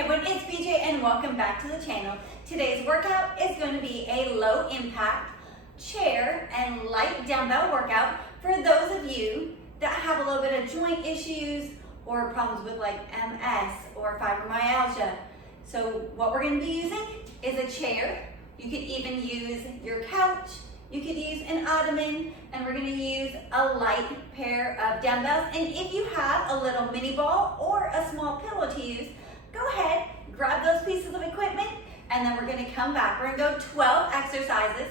Hey everyone, it's BJ and welcome back to the channel. Today's workout is going to be a low impact chair and light dumbbell workout for those of you that have a little bit of joint issues or problems with like MS or fibromyalgia. So what we're going to be using is a chair. You could even use your couch. You could use an ottoman, and we're going to use a light pair of dumbbells. And if you have a little mini ball or a small pillow to use, go ahead, grab those pieces of equipment, and then we're going to come back. We're going to go 12 exercises,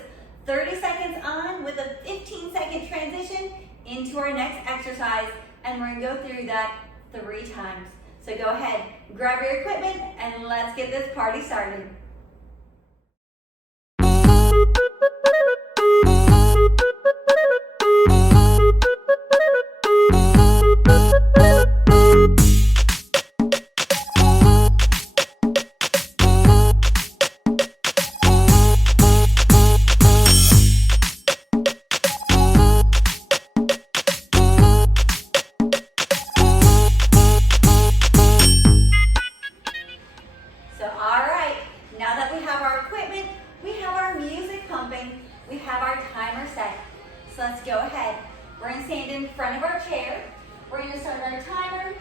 30 seconds on with a 15-second transition into our next exercise, and we're going to go through that 3 times. So go ahead, grab your equipment, and let's get this party started. We have our timer set. So let's go ahead. We're going to stand in front of our chair. We're going to start our timer,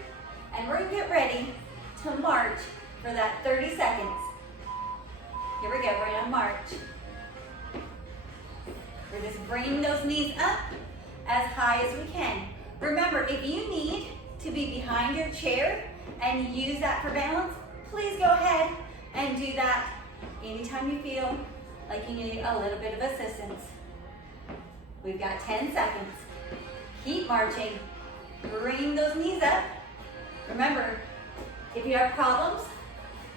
and we're going to get ready to march for that 30 seconds. Here we go, we're going to march. We're just bringing those knees up as high as we can. Remember, if you need to be behind your chair and use that for balance, please go ahead and do that anytime you feel like you need a little bit of assistance. We've got 10 seconds. Keep marching, bringing those knees up. Remember, if you have problems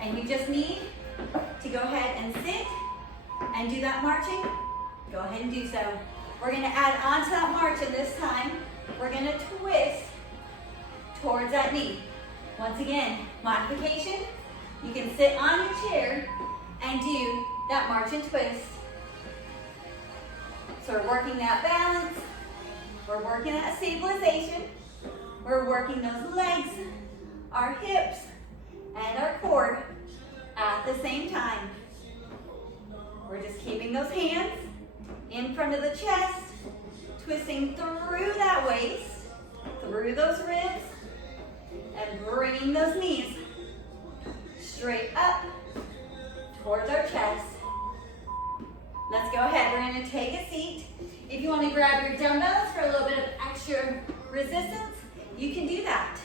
and you just need to go ahead and sit and do that marching, go ahead and do so. We're gonna add on to that march, and this time, we're gonna twist towards that knee. Once again, modification, you can sit on your chair and do that march and twist. So we're working that balance, we're working that stabilization, we're working those legs, our hips, and our core at the same time. We're just keeping those hands in front of the chest, twisting through that waist, through those ribs, and bringing those knees straight up towards our chest. Let's go ahead, we're going to take a seat. If you want to grab your dumbbells for a little bit of extra resistance, you can do that.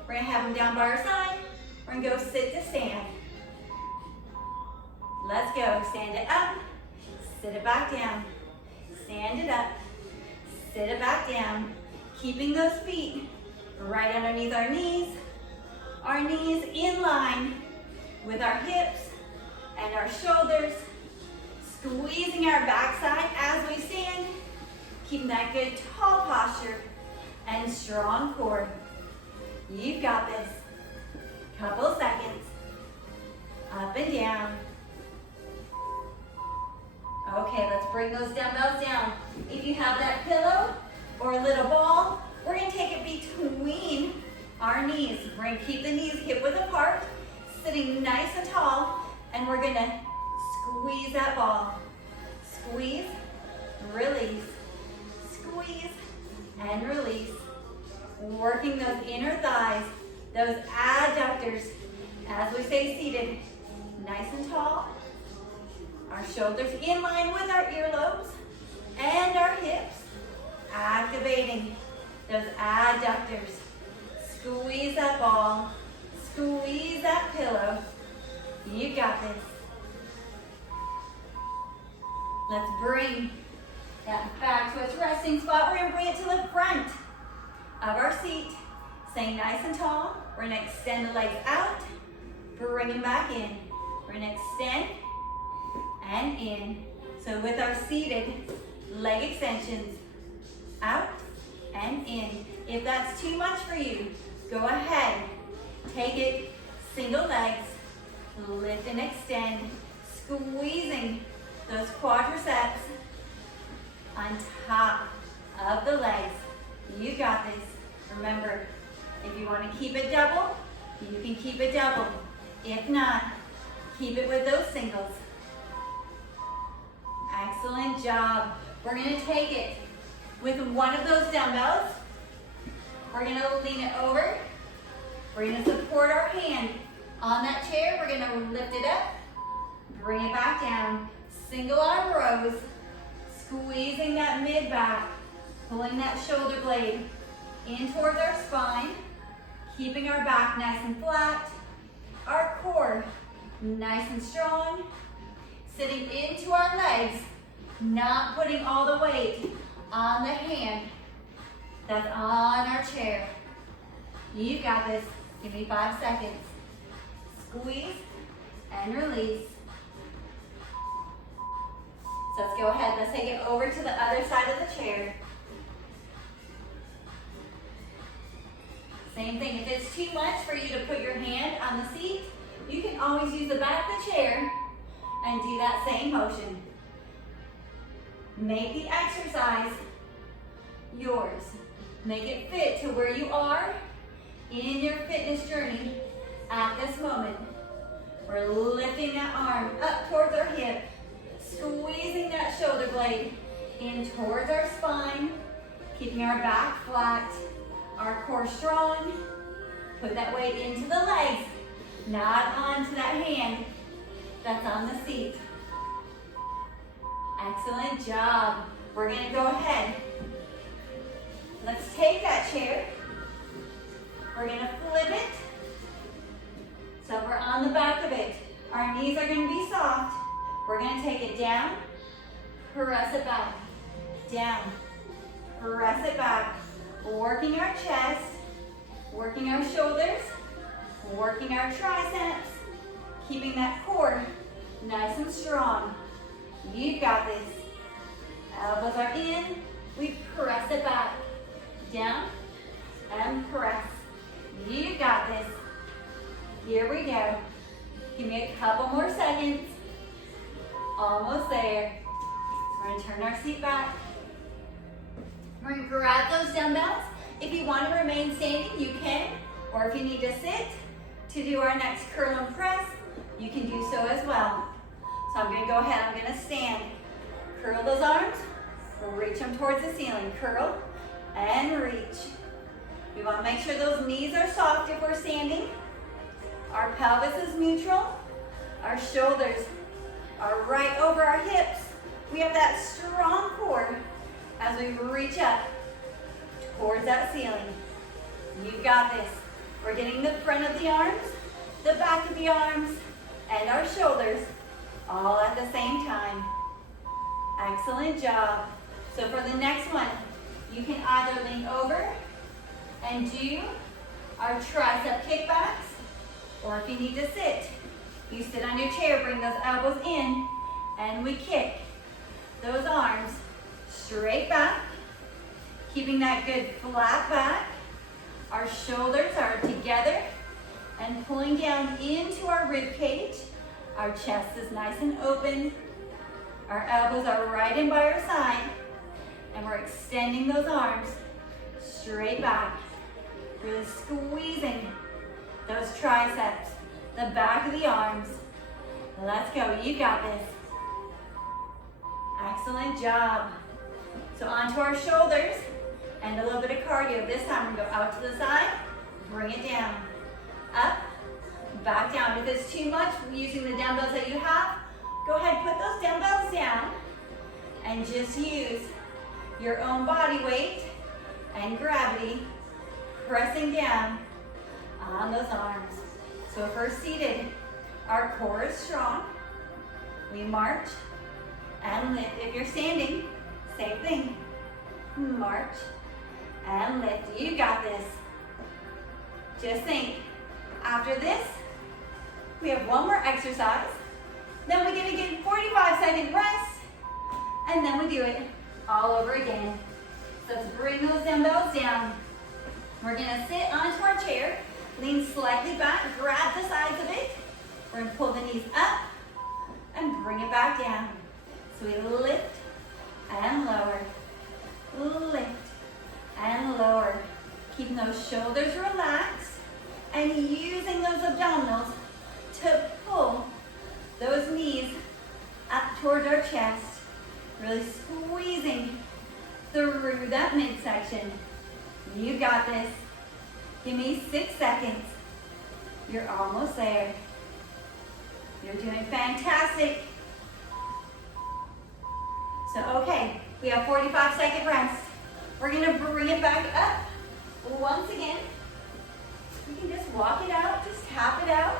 We're going to have them down by our side. We're going to go sit to stand. Let's go, stand it up, sit it back down. Stand it up, sit it back down. Keeping those feet right underneath our knees in line with our hips and our shoulders. Squeezing our backside as we stand, keeping that good tall posture and strong core. You've got this. Couple seconds. Up and down. Okay, let's bring those dumbbells down. If you have that pillow or a little ball, we're going to take it between our knees. We're going to keep the knees hip width apart, sitting nice and tall, and we're going to squeeze that ball. Squeeze, release, squeeze, and release. Working those inner thighs, those adductors, as we stay seated, nice and tall. Our shoulders in line with our earlobes and our hips, activating those adductors. Squeeze that ball, squeeze that pillow. You got this. Let's bring that back to its resting spot. We're going to bring it to the front of our seat. Staying nice and tall. We're going to extend the legs out. Bring them back in. We're going to extend and in. So with our seated leg extensions, out and in. If that's too much for you, go ahead. Take it single legs. Lift and extend. Squeezing those quadriceps on top of the legs. You got this. Remember, if you want to keep it double, you can keep it double. If not, keep it with those singles. Excellent job. We're gonna take it with one of those dumbbells. We're gonna lean it over. We're gonna support our hand on that chair. We're gonna lift it up, bring it back down. Single arm rows, squeezing that mid back, pulling that shoulder blade in towards our spine, keeping our back nice and flat, our core nice and strong, sitting into our legs, not putting all the weight on the hand that's on our chair. You got this. Give me 5 seconds. Squeeze and release. So let's go ahead. Let's take it over to the other side of the chair. Same thing. If it's too much for you to put your hand on the seat, you can always use the back of the chair and do that same motion. Make the exercise yours. Make it fit to where you are in your fitness journey at this moment. We're lifting that arm up towards our hip, squeezing that shoulder blade in towards our spine, keeping our back flat, our core strong. Put that weight into the legs, not onto that hand that's on the seat. Excellent job. We're gonna go ahead. Let's take that chair. We're gonna flip it. So we're on the back of it. Our knees are gonna be soft. We're gonna take it down, press it back, down, press it back. Working our chest, working our shoulders, working our triceps, keeping that core nice and strong. You got this. Elbows are in, we press it back, down, and press. You got this. Here we go. Give me a couple more seconds. Almost there. So we're gonna turn our seat back. We're gonna grab those dumbbells. If you want to remain standing, you can. Or if you need to sit to do our next curl and press, you can do so as well. So I'm gonna go ahead, I'm gonna stand. Curl those arms, reach them towards the ceiling. Curl and reach. We wanna make sure those knees are soft if we're standing. Our pelvis is neutral. Our shoulders are right over our hips. We have that strong core as we reach up towards that ceiling. You've got this. We're getting the front of the arms, the back of the arms, and our shoulders all at the same time. Excellent job. So for the next one, you can either lean over and do our tricep kickbacks, or if you need to sit, you sit on your chair, bring those elbows in, and we kick those arms straight back, keeping that good flat back. Our shoulders are together and pulling down into our rib cage. Our chest is nice and open. Our elbows are right in by our side, and we're extending those arms straight back. Really squeezing those triceps, the back of the arms. Let's go, you got this. Excellent job. So onto our shoulders and a little bit of cardio. This time we're gonna go out to the side, bring it down, up, back down. If it's too much using the dumbbells that you have, go ahead, put those dumbbells down and just use your own body weight and gravity pressing down on those arms. So if we're seated, our core is strong. We march and lift. If you're standing, same thing. March and lift. You got this. Just think, after this, we have one more exercise. Then we're gonna get a 45-second rest, and then we do it all over again. So let's bring those dumbbells down. We're gonna sit onto our chair, lean slightly back, grab the sides of it. We're gonna pull the knees up and bring it back down. So we lift and lower, lift and lower. Keeping those shoulders relaxed and using those abdominals to chest. Really squeezing through that midsection. You got this. Give me 6 seconds. You're almost there. You're doing fantastic. So, okay, we have 45-second rest. We're gonna bring it back up. Once again, you can just walk it out, just tap it out.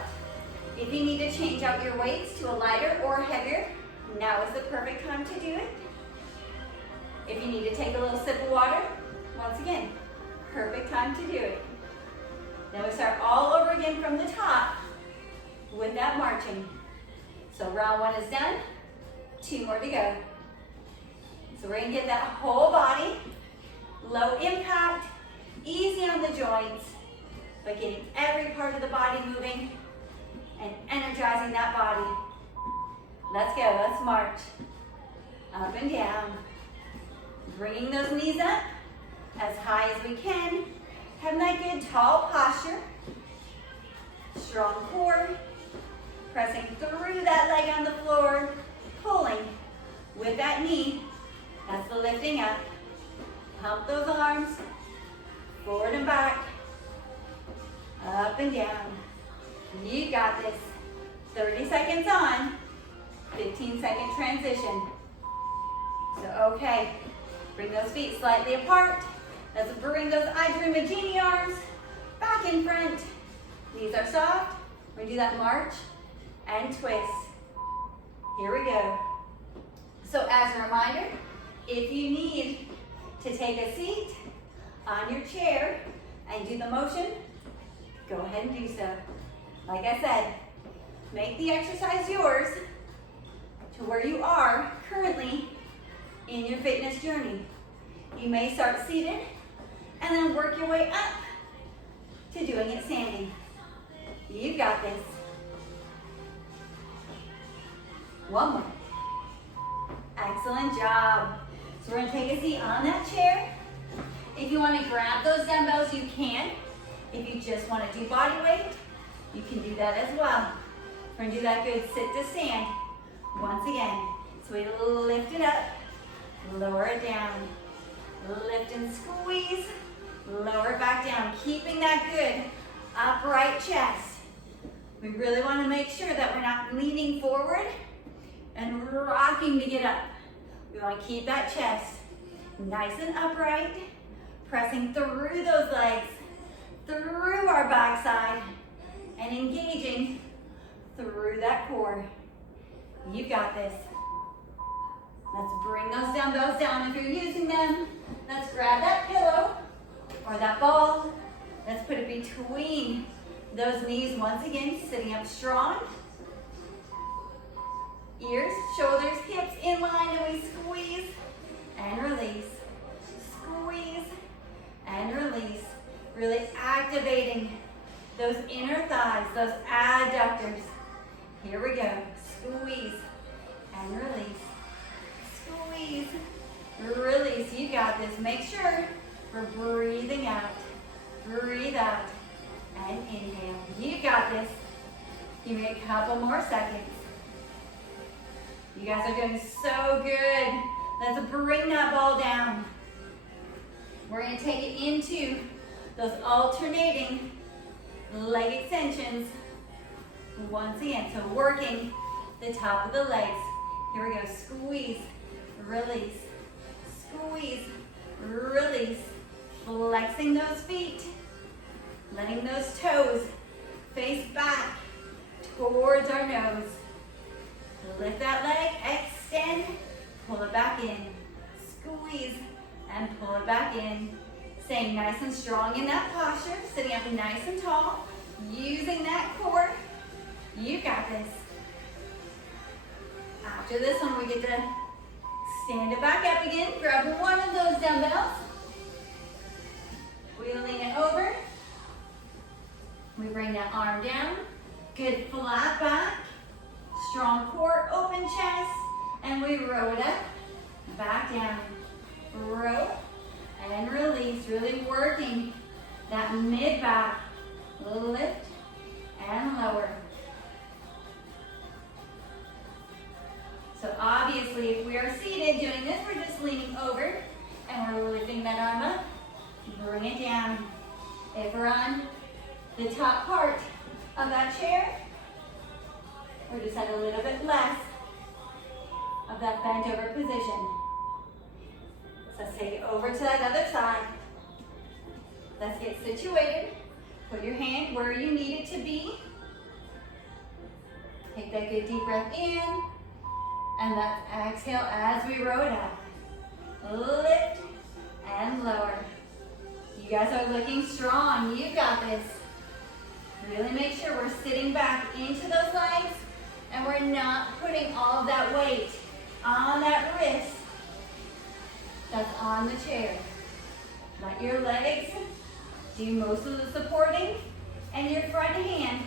If you need to change out your weights to a lighter or heavier, now is the perfect time to do it. If you need to take a little sip of water, once again, perfect time to do it. Then we start all over again from the top with that marching. So round 1 is done, 2 more to go. So we're gonna get that whole body, low impact, easy on the joints, but getting every part of the body moving and energizing that body. Let's go, let's march. Up and down. Bringing those knees up as high as we can. Having that good tall posture. Strong core. Pressing through that leg on the floor. Pulling with that knee. That's the lifting up. Pump those arms. Forward and back. Up and down. You got this. 30 seconds on. 15-second transition. So, okay. Bring those feet slightly apart. Let's bring those I Dream a Genie arms back in front. Knees are soft. We're gonna do that march and twist. Here we go. So as a reminder, if you need to take a seat on your chair and do the motion, go ahead and do so. Like I said, make the exercise yours to where you are currently in your fitness journey. You may start seated and then work your way up to doing it standing. You've got this. One more. Excellent job. So we're gonna take a seat on that chair. If you wanna grab those dumbbells, you can. If you just wanna do body weight, you can do that as well. We're gonna do that good sit to stand. Once again, so we lift it up, lower it down, lift and squeeze, lower it back down, keeping that good upright chest. We really want to make sure that we're not leaning forward and rocking to get up. We want to keep that chest nice and upright, pressing through those legs, through our backside, and engaging through that core. You got this. Let's bring those dumbbells down if you're using them. Let's grab that pillow or that ball. Let's put it between those knees once again, sitting up strong. Ears, shoulders, hips in line, and we squeeze and release. Squeeze and release. Really activating those inner thighs, those adductors. Here we go. Squeeze and release. Squeeze, release. You got this. Make sure we're breathing out. Breathe out and inhale. You got this. Give me a couple more seconds. You guys are doing so good. Let's bring that ball down. We're going to take it into those alternating leg extensions. Once again, so working the top of the legs. Here we go. Squeeze, release, squeeze, release. Flexing those feet, letting those toes face back towards our nose. Lift that leg, extend, pull it back in. Squeeze and pull it back in. Staying nice and strong in that posture, sitting up nice and tall, using that core. You got this. After this one, we get to stand it back up again. Grab one of those dumbbells. We lean it over. We bring that arm down. Good flat back. Strong core, open chest. And we row it up, back down. Row and release. Really working that mid back. Lift and lower. So obviously, Obviously, if we are seated doing this, we're just leaning over and we're lifting that arm up. Bring it down. If we're on the top part of that chair, we're just at a little bit less of that bent over position. So let's take it over to that other side. Let's get situated. Put your hand where you need it to be. Take that good deep breath in. And let's exhale as we roll it out. Lift and lower. You guys are looking strong. You've got this. Really make sure we're sitting back into those legs and we're not putting all of that weight on that wrist that's on the chair. Let your legs do most of the supporting and your front hand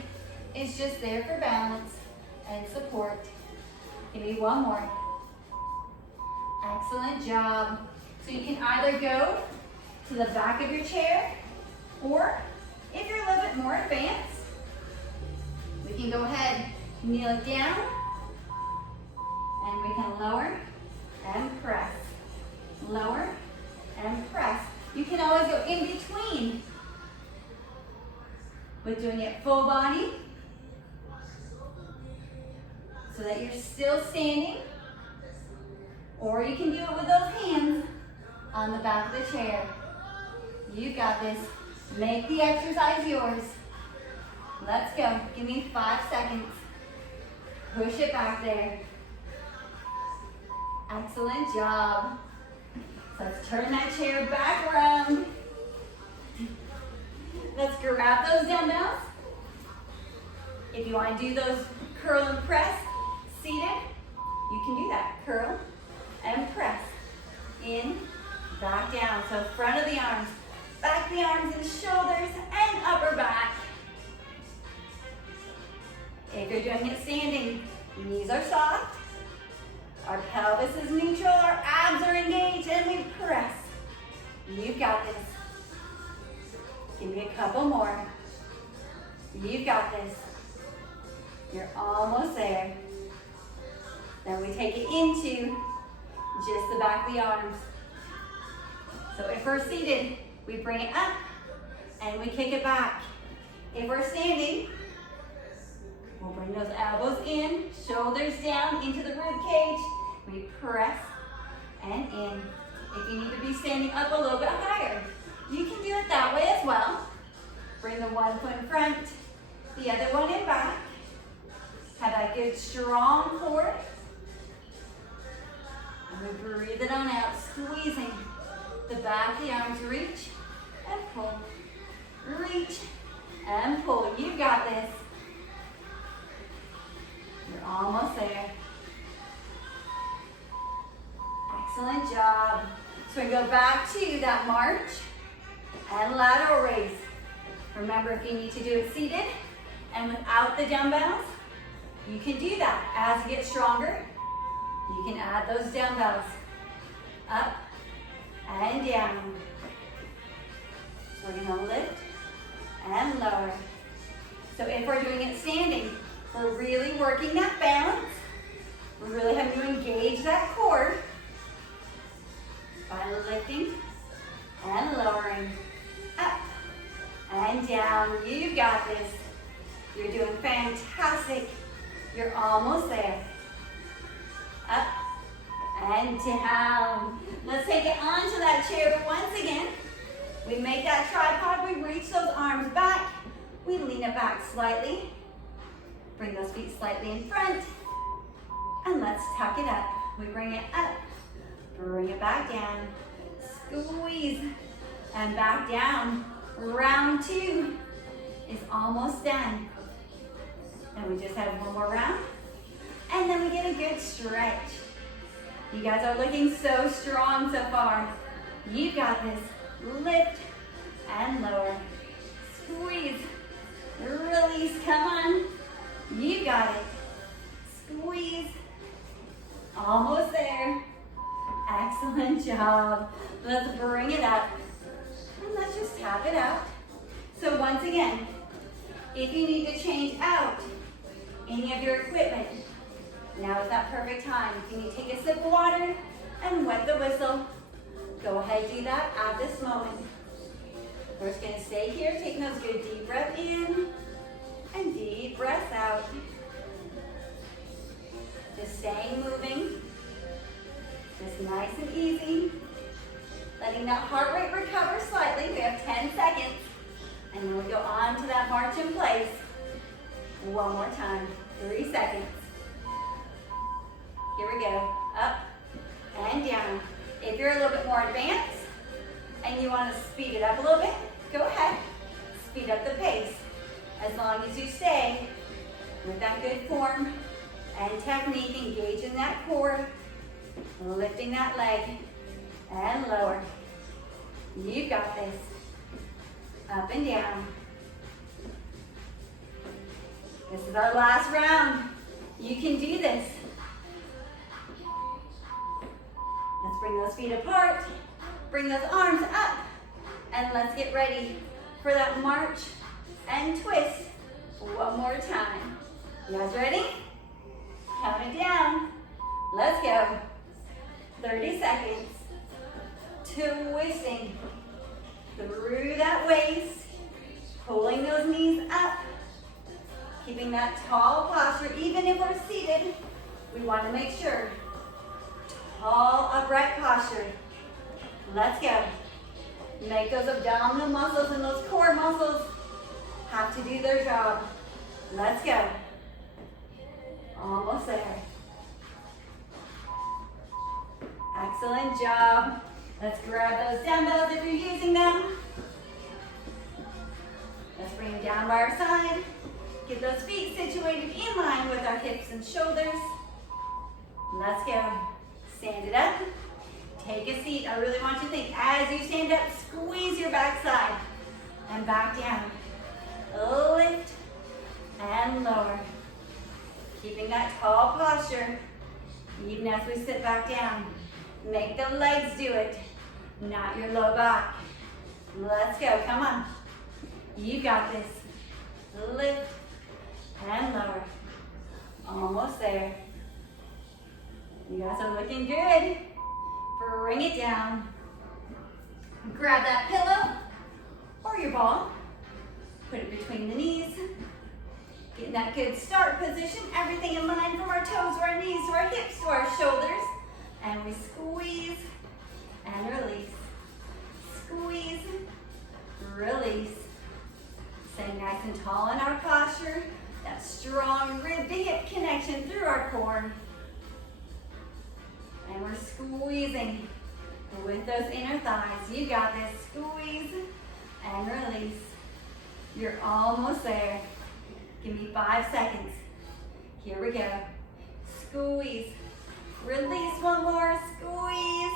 is just there for balance and support. Give me one more. Excellent job. So you can either go to the back of your chair, or if you're a little bit more advanced, we can go ahead, kneel it down, and we can lower and press. Lower and press. You can always go in between with doing it full body so that you're still standing, or you can do it with those hands on the back of the chair. You got this. Make the exercise yours. Let's go. Give me 5 seconds. Push it back there. Excellent job. So let's turn that chair back around. Let's grab those dumbbells. If you want to do those curl and press seated, you can do that. Curl and press. In, back down. So front of the arms, back the arms and shoulders, and upper back. If you're doing it standing, knees are soft, our pelvis is neutral, our abs are engaged, and we press. You've got this. Give me a couple more. You've got this. You're almost there. Then we take it into just the back of the arms. So if we're seated, we bring it up and we kick it back. If we're standing, we'll bring those elbows in, shoulders down into the rib cage. We press and in. If you need to be standing up a little bit higher, you can do it that way as well. Bring the one foot in front, the other one in back. Have that good strong core. And we breathe it on out, squeezing the back of the arms. Reach and pull. Reach and pull. You got this. You're almost there. Excellent job. So we go back to that march and lateral raise. Remember, if you need to do it seated and without the dumbbells, you can do that. As you get stronger, you can add those dumbbells up and down. So we're gonna lift and lower. So if we're doing it standing, we're really working that balance. We're really having to engage that core by lifting and lowering, up and down. You got this. You're doing fantastic. You're almost there. Up and down. Let's take it onto that chair once again. We make that tripod. We reach those arms back. We lean it back slightly. Bring those feet slightly in front. And let's tuck it up. We bring it up. Bring it back down. Squeeze. And back down. Round 2 is almost done. And we just have one more round. And then we get a good stretch. You guys are looking so strong so far. You got this. Lift and lower. Squeeze. Release. Come on. You got it. Squeeze. Almost there. Excellent job. Let's bring it up. And let's just tap it out. So once again, if you need to change out any of your equipment, Now is that perfect time. If you need to take a sip of water and wet the whistle, go ahead and do that at this moment. We're just going to stay here, taking those good deep breaths in and deep breaths out. Just staying moving. Just nice and easy. Letting that heart rate recover slightly. We have 10 seconds. And then we go on to that march in place. One more time. 3 seconds. Here we go. Up and down. If you're a little bit more advanced and you want to speed it up a little bit, go ahead. Speed up the pace. As long as you stay with that good form and technique, engaging that core, lifting that leg and lower. You've got this. Up and down. This is our last round. You can do this. Let's bring those feet apart. Bring those arms up. And let's get ready for that march and twist one more time. You guys ready? Count it down. Let's go. 30 seconds. Twisting through that waist. Pulling those knees up. Keeping that tall posture. Even if we're seated, we want to make sure. Tall, upright posture. Let's go. Make those abdominal muscles and those core muscles have to do their job. Let's go. Almost there. Excellent job. Let's grab those dumbbells if you're using them. Let's bring them down by our side. Get those feet situated in line with our hips and shoulders. Let's go. Stand it up. Take a seat. I really want you to think as you stand up, squeeze your backside and back down. Lift and lower. Keeping that tall posture even as we sit back down. Make the legs do it, not your low back. Let's go. Come on. You got this. Lift and lower. Almost there. You guys are looking good. Bring it down. Grab that pillow or your ball. Put it between the knees. Get in that good start position. Everything in line from our toes to our knees to our hips to our shoulders. And we squeeze and release. Squeeze, release. Staying nice and tall in our posture. That strong rib to hip connection through our core. And we're squeezing with those inner thighs. You got this. Squeeze and release. You're almost there. Give me 5 seconds. Here we go. Squeeze. Release one more. Squeeze.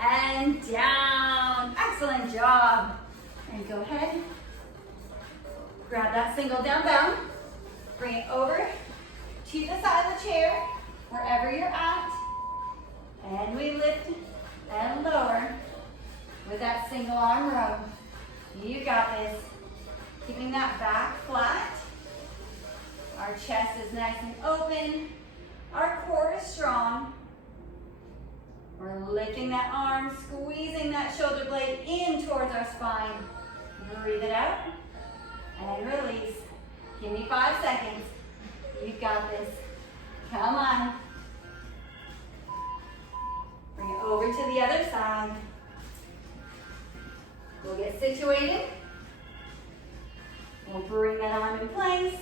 And down. Excellent job. And go ahead. Grab that single dumbbell. Bring it over to the side of the chair, wherever you're at. And we lift and lower with that single arm row. You got this. Keeping that back flat. Our chest is nice and open. Our core is strong. We're lifting that arm, squeezing that shoulder blade in towards our spine. Breathe it out and release. Give me 5 seconds. You've got this. Come on. Bring it over to the other side. We'll get situated. We'll bring that arm in place.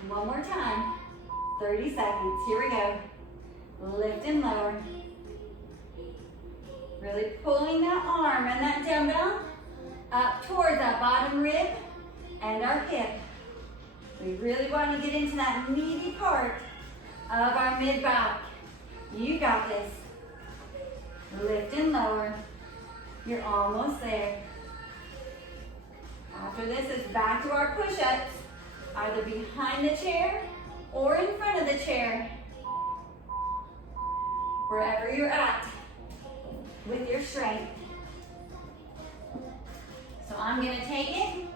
And one more time. 30 seconds. Here we go. Lift and lower. Really pulling that arm and that dumbbell up towards that bottom rib and our hip. We really want to get into that meaty part of our mid-back. You got this. Lift and lower. You're almost there. After this is back to our push-ups, either behind the chair or in front of the chair. Wherever you're at with your strength. So I'm going to take it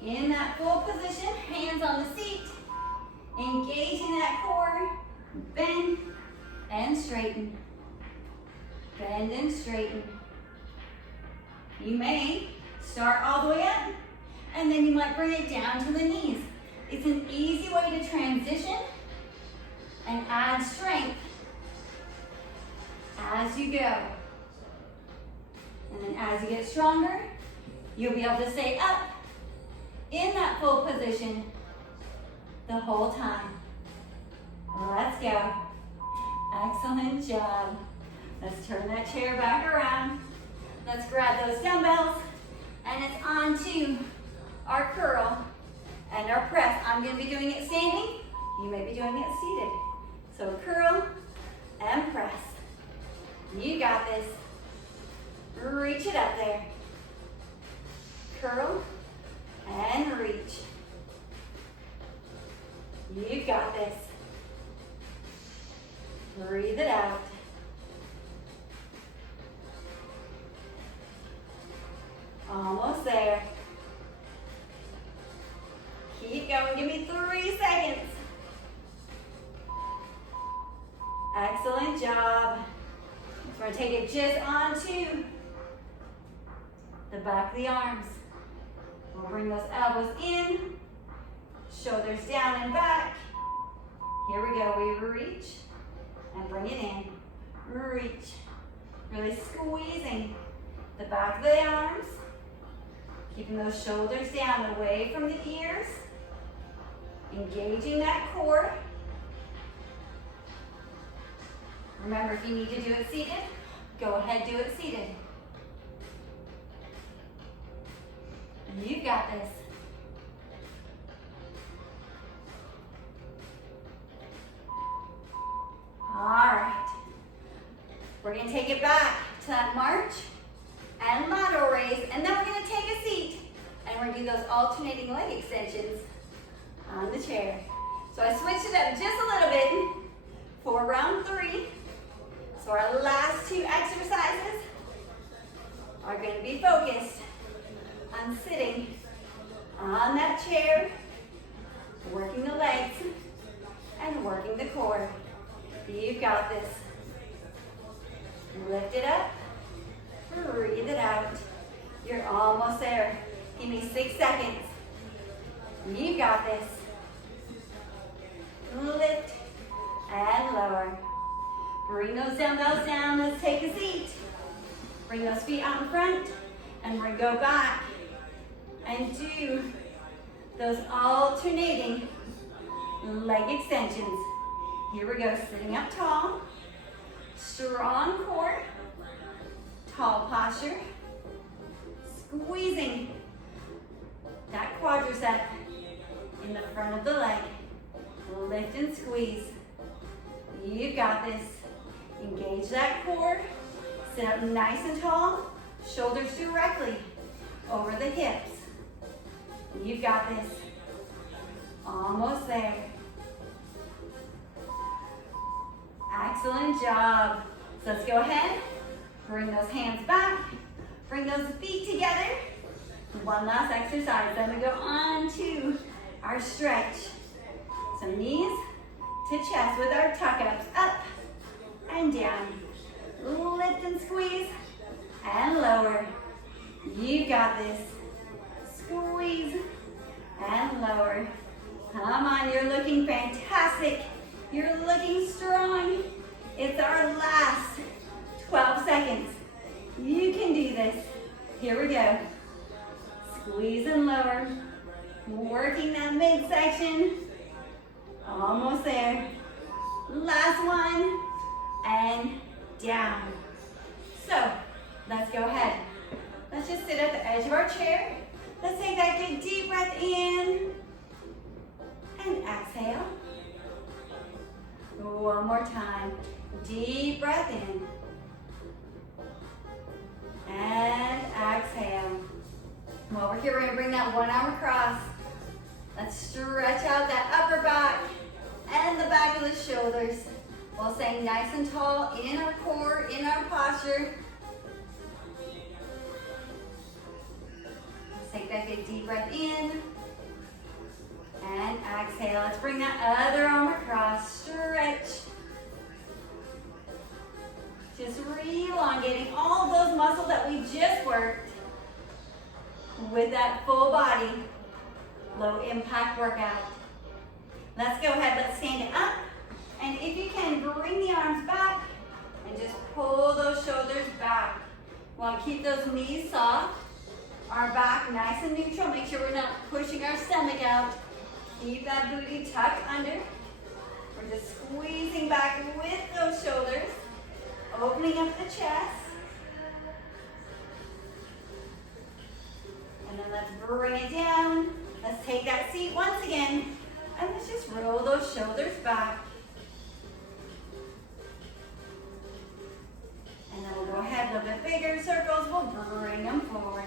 in that full position, hands on the seat, Engaging that core. Bend and straighten. Bend and straighten. You may start all the way up, and then you might bring it down to the knees. It's an easy way to transition and add strength as you go. And then as you get stronger, you'll be able to stay up in that full position the whole time. Let's go. Excellent job. Let's turn that chair back around. Let's grab those dumbbells, and it's on to our curl and our press. I'm going to be doing it standing. You may be doing it seated. So curl and press. You got this. Reach it up there. Curl and reach. You got this. Breathe it out. Almost there. Keep going. Give me 3 seconds. Excellent job. So we're going to take it just onto the back of the arms. We'll bring those elbows in, shoulders down and back. Here we go. We reach and bring it in. Reach. Really squeezing the back of the arms. Keeping those shoulders down, away from the ears. Engaging that core. Remember, if you need to do it seated, go ahead, do it seated. You've got this. All right. We're going to take it back to that march and lateral raise, and then we're going to take a seat, and we're going to do those alternating leg extensions on the chair. So I switched it up just a little bit for round 3. So our last 2 exercises are going to be focused on sitting on that chair, working the legs, and working the core. You've got this. Lift it up, breathe it out. You're almost there. Give me 6 seconds. You've got this. Lift and lower. Bring those dumbbells down. Let's take a seat. Bring those feet out in front, and we're going to go back and do those alternating leg extensions. Here we go, sitting up tall, strong core, tall posture, squeezing that quadricep in the front of the leg. Lift and squeeze. You've got this. Engage that core. Sit up nice and tall, shoulders directly over the hips. You've got this. Almost there. Excellent job. So let's go ahead. Bring those hands back. Bring those feet together. One last exercise. Then we go on to our stretch. So knees to chest with our tuck-ups. Up and down. Lift and squeeze and lower. You got this. Squeeze and lower. Come on, you're looking fantastic. You're looking strong. It's our last 12 seconds. You can do this. Here we go. Squeeze and lower. Working that midsection. Almost there. Last one. And down. So, let's go ahead. Let's just sit at the edge of our chair. Let's take that good deep breath in. And exhale. One more time. Deep breath in. And exhale. While we're here, we're going to bring that one arm across. Let's stretch out that upper back and the back of the shoulders while staying nice and tall in our core, in our posture. Let's take that good deep breath in. And exhale. Now let's bring that other arm across, stretch. Just elongating all those muscles that we just worked with that full body, low impact workout. Let's go ahead, let's stand it up. And if you can, bring the arms back and just pull those shoulders back. We want to keep those knees soft, our back nice and neutral. Make sure we're not pushing our stomach out. Keep that booty tucked under. We're just squeezing back with those shoulders, opening up the chest. And then let's bring it down. Let's take that seat once again. And let's just roll those shoulders back. And then we'll go ahead, a little bit bigger circles. We'll bring them forward.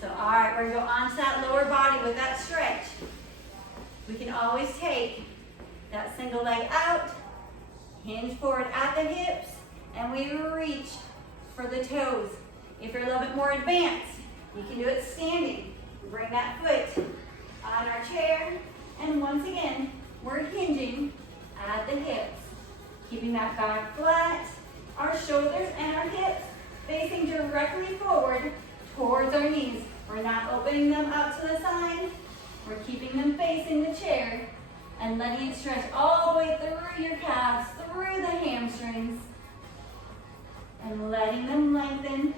So, all right, we're going to go onto that lower body with that stretch. We can always take that single leg out, hinge forward at the hips, and we reach for the toes. If you're a little bit more advanced, you can do it standing. Bring that foot on our chair, and once again, we're hinging at the hips. Keeping that back flat, our shoulders and our hips facing directly forward towards our knees. We're not opening them out to the side. We're keeping them facing the chair and letting it stretch all the way through your calves, through the hamstrings, and letting them lengthen.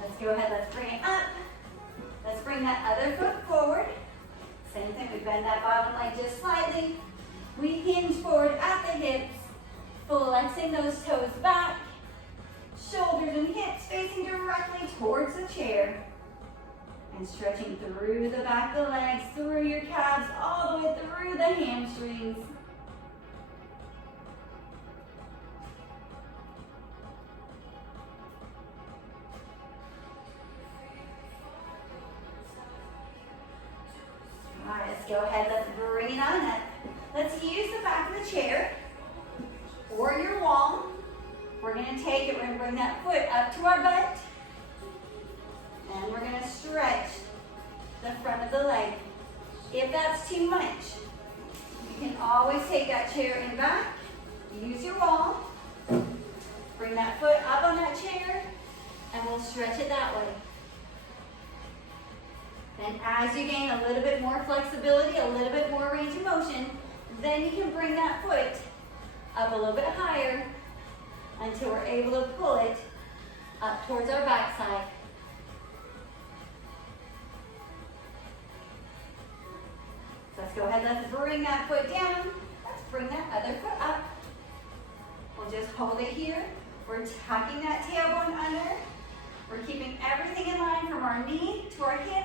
Let's go ahead, let's bring it up. Let's bring that other foot forward. Same thing, we bend that bottom leg just slightly. We hinge forward at the hips, flexing those toes back, shoulders and hips facing directly towards the chair, and stretching through the back of the legs, through your calves, all the way through the hamstrings. All right, let's go ahead, let's bring it on up. Let's use the back of the chair or your wall. We're going to take it, we're going to bring that foot up to our butt, and we're going to stretch the front of the leg. If that's too much, you can always take that chair in back, use your wall, bring that foot up on that chair, and we'll stretch it that way. And as you gain a little bit more flexibility, a little bit more range of motion, then you can bring that foot up a little bit higher until we're able to pull it up towards our backside. So let's go ahead, let's bring that foot down. Let's bring that other foot up. We'll just hold it here. We're tucking that tailbone under. We're keeping everything in line from our knee to our hip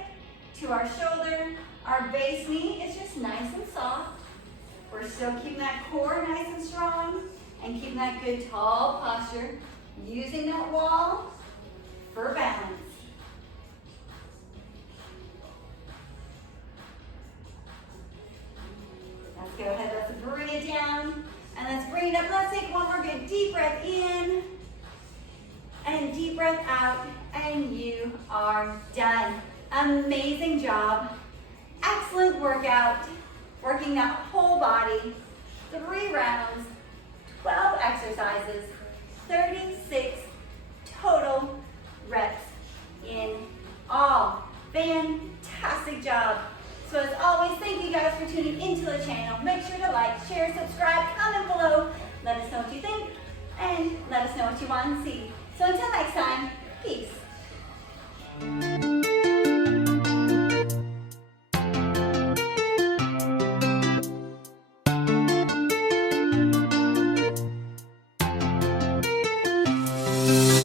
to our shoulder. Our base knee is just nice and soft. We're still keeping that core nice and strong and keeping that good tall posture, using that wall for balance. Let's go ahead, let's bring it down, and let's bring it up. Let's take one more good deep breath in, and deep breath out, and you are done. Amazing job. Excellent workout. Working that whole body. 3 rounds, 12 exercises, 36 total reps in all. Fantastic job. So as always, thank you guys for tuning into the channel. Make sure to like, share, subscribe, comment below. Let us know what you think, and let us know what you want to see. So until next time, peace.